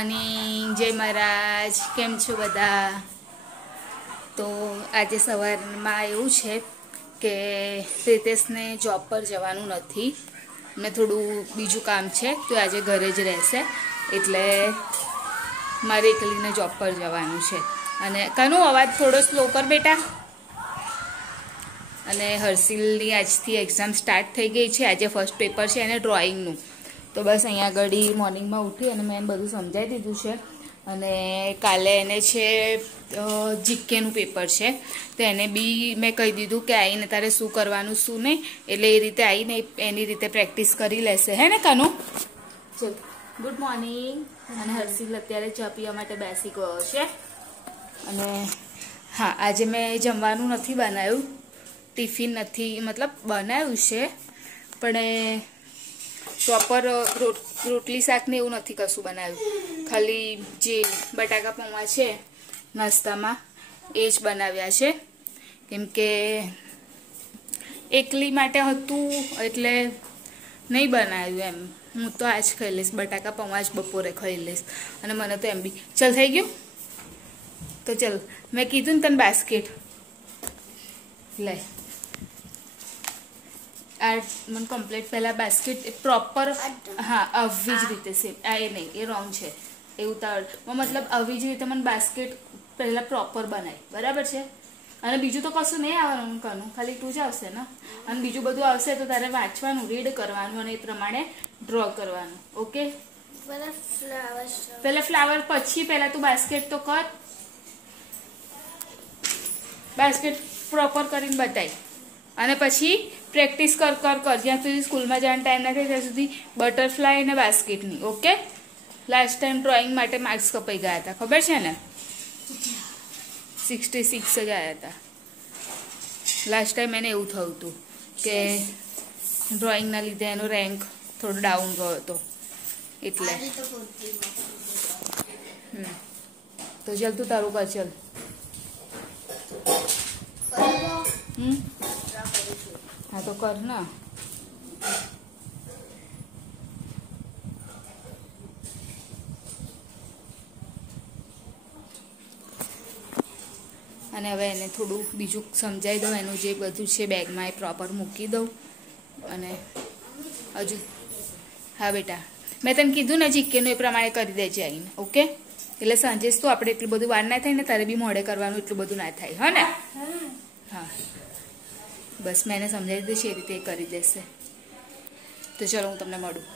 Morning, જય મહારાજ. કેમ છો બધા? તો આજે સવારમાં એવું છે કે રિતેશને જોબ પર જવાનું નથી ને થોડું બીજું કામ છે તો આજે ઘરે જ રહેશે, એટલે મારે એકલીને જોબ પર જવાનું છે. અને કનો અવાજ થોડો સ્લો કર બેટા. અને હર્ષિલની આજથી એક્ઝામ સ્ટાર્ટ થઈ ગઈ છે. આજે ફર્સ્ટ પેપર છે એને ડ્રોઈંગનું. તો બસ અહીંયા આગળ મોર્નિંગમાં ઉઠી અને મેં બધું સમજાવી દીધું છે. અને કાલે એને છે જીકેનું પેપર છે, તો એને બી મેં કહી દીધું કે આવીને તારે શું કરવાનું શું નહીં, એટલે એ રીતે આવીને એની રીતે પ્રેક્ટિસ કરી લેશે. હે ને કાનુ? ચલ, ગુડ મોર્નિંગ. અને હર્ષિલ અત્યારે ચા પીવા માટે બેસી ગયો છે. અને હા, આજે મેં જમવાનું નથી બનાવ્યું, ટિફિન નથી, મતલબ બનાવ્યું છે પણ પ્રોપર રોટલી શાક ને એવું નથી કશું બનાવ્યું. ખાલી જે બટાકા પૌવા છે નાસ્તામાં એ જ બનાવ્યા છે, કેમ કે એકલી માટે હતું એટલે નહીં બનાવ્યું એમ. હું તો આજ ખાઈ લઈશ, બટાકા પૌવા જ બપોરે ખાઈ લઈશ. અને મને તો એમ બી ચલ થઈ ગયું. તો ચલ, મેં કીધું ને તને બાસ્કેટ લે. આ મને કમ્પ્લીટ પહેલાં બાસ્કેટ પ્રોપર, હા આવી જ રીતે સેમ. આ એ નહીં, એ રોંગ છે, એવું તાર મતલબ આવી જ રીતે મને બાસ્કેટ પહેલાં પ્રોપર બનાવી, બરાબર છે? અને બીજું તો કશું નહીં આવવાનું કરવું, ખાલી તું જ આવશે ને. અને બીજું બધું આવશે તો તારે વાંચવાનું, રીડ કરવાનું અને એ પ્રમાણે ડ્રો કરવાનું. ઓકે? પહેલાં ફ્લાવર, પછી પહેલાં તું બાસ્કેટ તો કર. બાસ્કેટ પ્રોપર કરીને બતાવી અને પછી પ્રેક્ટિસ કર કર કર જ્યાં સુધી સ્કૂલમાં જવાનો ટાઈમ ના થાય ત્યાં સુધી બટરફ્લાય અને બાસ્કેટની. ઓકે? લાસ્ટ ટાઈમ ડ્રોઈંગ માટે માર્ક્સ કપાઈ ગયા હતા, ખબર છે ને? 66 જ આવ્યા હતા લાસ્ટ ટાઈમ. એને એવું થયું હતું કે ડ્રોઈંગના લીધે એનો રેન્ક થોડો ડાઉન ગયો હતો એટલે. તો ચાલ તું તારું કર. ચાલ. હા તો કર ના. અને હવે એને થોડું બીજું સમજાવી દઉં, એનું જે બધું છે બેગમાં એ પ્રોપર મૂકી દઉં. અને હજુ હા બેટા, મેં તને કીધું ને જીકેનું, એ પ્રમાણે કરી દેજે આવીને. ઓકે? એટલે સાંજે તો આપણે એટલું બધું વાર ના થાય ને, તારે બી મોડે કરવાનું એટલું બધું ના થાય. હા ને? હા બસ, મેં એને સમજાવી દીધું છે એ રીતે એ કરી દેશે. તો ચલો હું તમને મળું.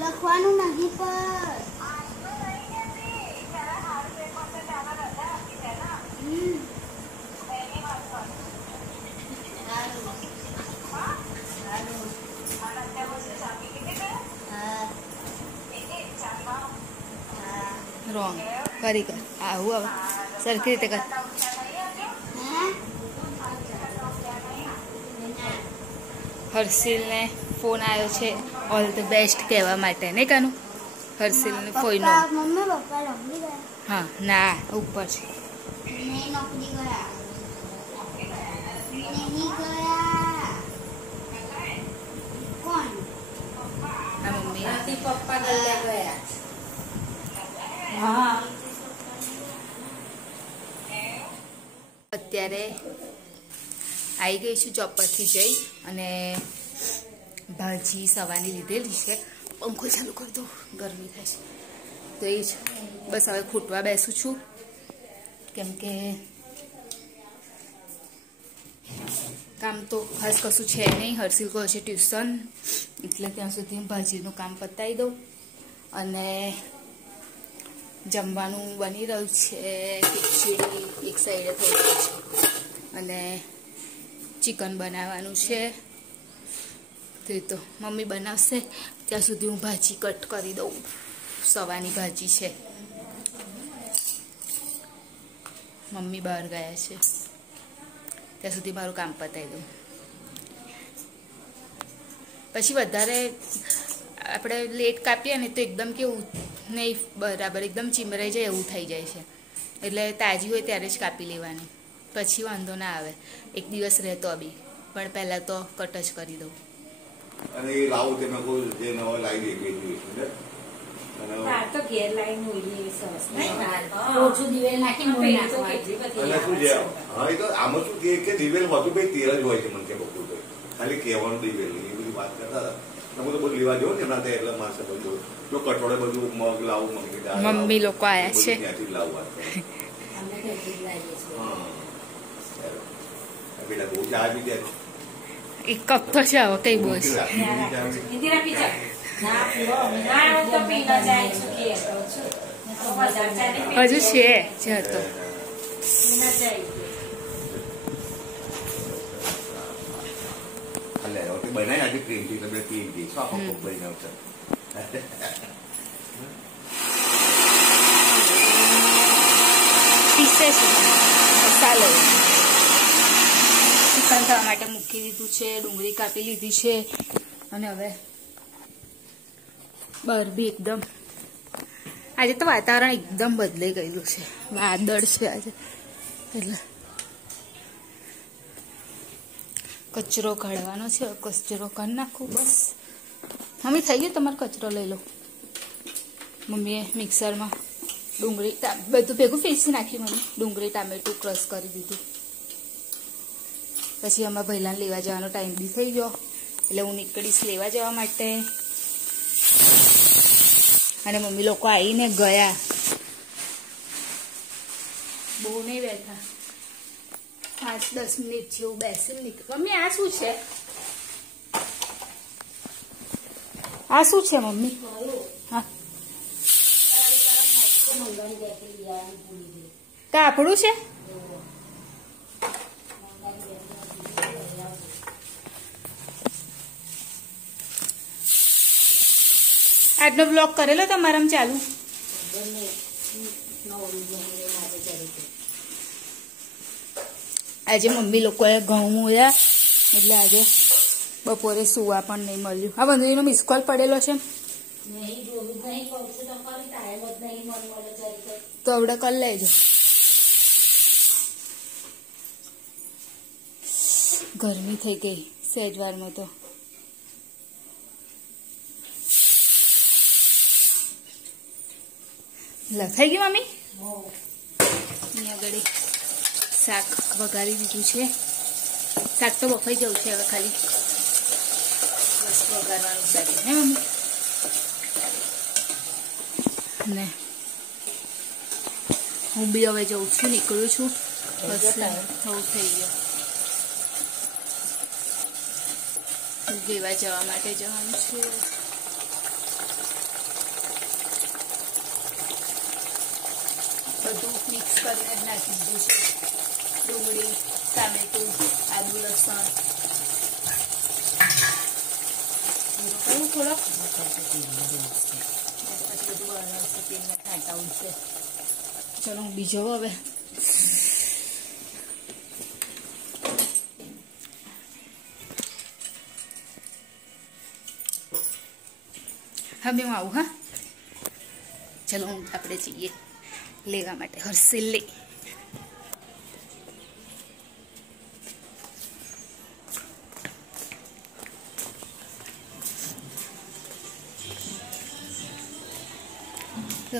લખવાનું નહીં પણ રોંગ કરી કર. આવું હવે સરખી રીતે કર. હર્ષિલને ફોન આવ્યો છે ઓલ ધ બેસ્ટ કહેવા માટે, નહીં કાનું? હર્ષિલને ફોઈનો. હા ના, ઉપર છે. મમ્મી પપ્પા ગયા. હા અત્યારે આવી ગઈ છું જોબ પરથી જઈ, અને ભાજી સવારની લીધેલી છે. પંખો ચાલુ કરી દો, ગરમી થાય છે. તો એ જ બસ હવે ખૂટવા બેસું છું, કેમ કે કામ તો ખાસ કશું છે નહીં. હર્ષિલ કહે છે ટ્યુશન, એટલે ત્યાં સુધી હું ભાજીનું કામ પતાવી દઉં. અને જમવાનું બની રહ્યું છે, ખીચડી એક સાઈડે થઈ ગઈ છે, અને ચિકન બનાવવાનું છે. તો મમ્મી બનાવશે ત્યાં સુધી હું ભાજી કટ કરી દઉં. સવારની ભાજી છે. મમ્મી બહાર ગયા છે, ત્યાં સુધી મારું કામ પતાવી દઉં. પછી વધારે આપણે લેટ કાપીએ ને તો એકદમ કેવું નહીં બરાબર, એકદમ ચીમરાઈ જાય એવું થઈ જાય છે. એટલે તાજી હોય ત્યારે જ કાપી લેવાની, પછી વાંધો ના આવે. એક દિવસ રહેતો બી, પણ પહેલાં તો કટ જ કરી દઉં. અને એ લાવું તમે કોઈ જે નવા લાવી દે તો ઘેર લાઈન હોય સરસ ઓછું દિવેલ નાખી મોઈ નાખવાનું. અને શું છે હા એ તો આમાં શું કે દિવેલ હોતું ભાઈ તેલ જ હોય છે મને કે બકુલ ભાઈ ખાલી કહેવાનું દિવેલ નહીં એ બધી વાત કરતા હતા. તમે તો બધું લેવા જો ને એમના ત્યાં એટલે માણસે બધું જો કઠોળે બધું મગ લાવું મગની દાળ મમ્મી લોકો આયા છે. ત્યાંથી જ લાવવા અમે ઘરથી જ લાવીએ છીએ. હા બેટા બહુ ચા પી જાય એક કપ તો છે હવે કઈ બોસ. ઇન્દિરા પીજા ના હું તો પી ના જાય છું કે હજુ છે જે હતો પી ના જાય બનાવી નાખી પ્રેમથી તમે પ્રેમથી શું આપો બનાવશે પીસે છે મસાલો. ચિકન થવા માટે મૂકી દીધું છે, ડુંગળી કાપી લીધી છે અને હવે બહાર બી એકદમ આજે તો વાતાવરણ એકદમ બદલાઈ ગયેલું છે, વાદળ છે આજે. એટલે કચરો કાઢવાનો છે, કચરો કાઢી નાખું બસ. મમ્મી થઈ ગયું તમારો કચરો લઈ લો. મમ્મીએ મિક્સરમાં ડુંગળી બધું ભેગું પીસી નાખ્યું. મમ્મી ડુંગળી ટામેટું ક્રશ કરી દીધું. પછી અમારા ભૈલાને લેવા જવાનો ટાઈમ બી થઈ ગયો એટલે હું નીકળીશ લેવા જવા માટે. અને મમ્મી લોકો આવીને ગયા, બહુ નહીં બેઠા, 5-10 મિનિટ જેવું બેસીને નીકળ. મમ્મી આ શું છે? આ શું છે મમ્મી? હા કાપડું છે. આજનો બ્લોગ કરેલો તમારામાં ચાલુ? આજે મમ્મી લોકોએ ઘઉં મોયા એટલે આજે બપોરે સુવા પણ નહીં મળ્યું. આ બંધુરીનો મિસ કોલ પડેલો છે તો આવડે કરી લેજો. ગરમી થઈ ગઈ સહેજવારમાં તો. થઈ ગયું મમ્મી? અહીંયા આગળ શાક વઘારી દીધું છે. શાક તો બફાઈ જવું છે હવે, ખાલી બસ વઘારવાનું બાકી હે મમ્મી. ને હું બી હવે જઉં છું, નીકળું છું. બસ થવું થઈ ગયો. લેવા જવા માટે જવાનું છે. બધું મિક્સ કરીને જ નાખી દીધું છે. ડુંગળી, ટામેટું, આદુ, લસણ કયું થોડોક પછી બધું બનાવશે. તેલમાં ખાટા ઉડશે. ચલો હું બીજો હવે હવે હું આવું. હા ચલો હું આપણે જઈએ લેવા માટે હર્ષિલ લે.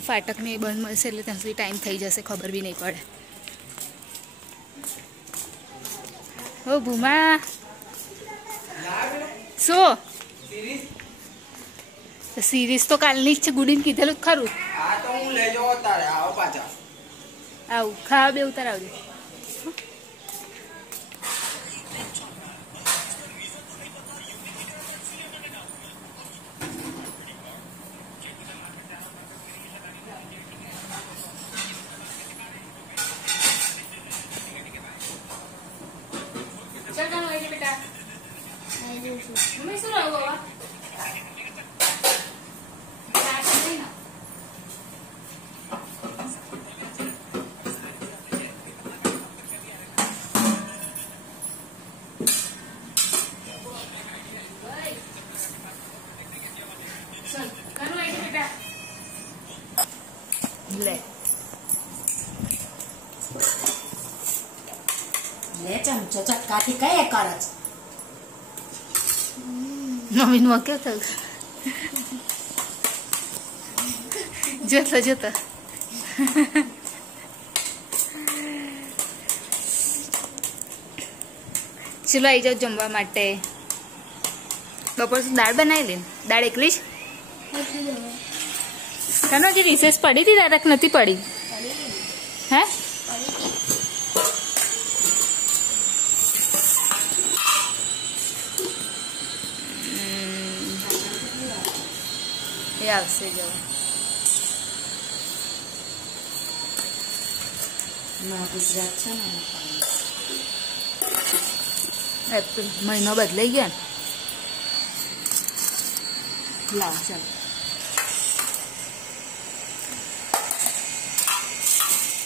ફાટકને એ બંધ મળશે એટલે ત્યાં સુધી ટાઈમ થઈ જશે, ખબર બી નહીં પડે. ઓ ભૂમા શું સિરીઝ તો કાલની જ છે. ગુડીને કીધેલું ખરું. આવું ખાવા બે ઉતાર આવજો. બેટા મમ્મી શું રહ્યું બાબા? લે ચમચો ચટકાથી કઈ કરે છે મમ્મીનું વાક્ય થયું જોતા ચલો આવી જાઓ જમવા માટે. બપોર શું દાળ બનાવી લે? દાળ એકલી જ? તને જે રિસેસ પડી હતી તારક નથી પડી? હે એ આવશે જો ગુજરાત છે ને એપ્રિલ મહિનો બદલાઈ ગયા ને. લાવ ચાલો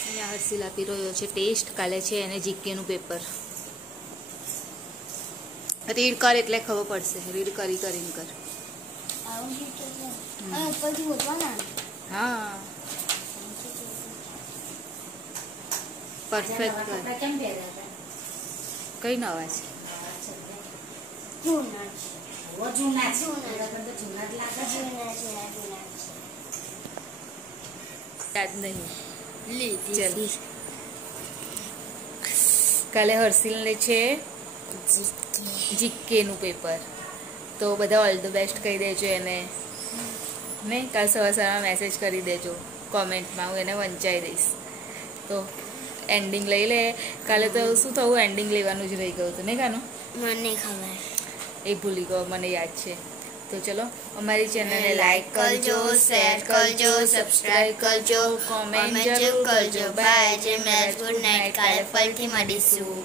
અહીંયા હર્ષિલ આપી રહ્યો છે ટેસ્ટ. કાલે છે એને જીકેનું પેપર. રીડ કર એટલે ખબર પડશે. રીડ કરીને કર. હા પરફેક્ટ કર. કેમ પહેર્યા હતા કઈ ન અવાજ જૂના જ લાગે યાદ નહીં. ચલ કાલે હર્ષિલને છે જીકેનું પેપર. તો બધા ઓલ ધ બેસ્ટ કહી દેજો એને ને. કાલ સવારમાં મેસેજ કરી દેજો કોમેન્ટમાં. હું એને વંચાઈ દઈશ. તો એન્ડિંગ લઈ લે. કાલે તો શું થયું, એન્ડિંગ લેવાનું જ રહી ગયું હતું ને કાનું? મને ખબર એ ભૂલી ગયો, મને યાદ છે. તો ચલો અમારી ચેનલને લાઈક કરજો, શેર કરજો, સબસ્ક્રાઇબ કરજો, કોમેન્ટ જરૂર કરજો. બાય. જય મહારાજ. Good night. કાલે ફરીથી મળીશું.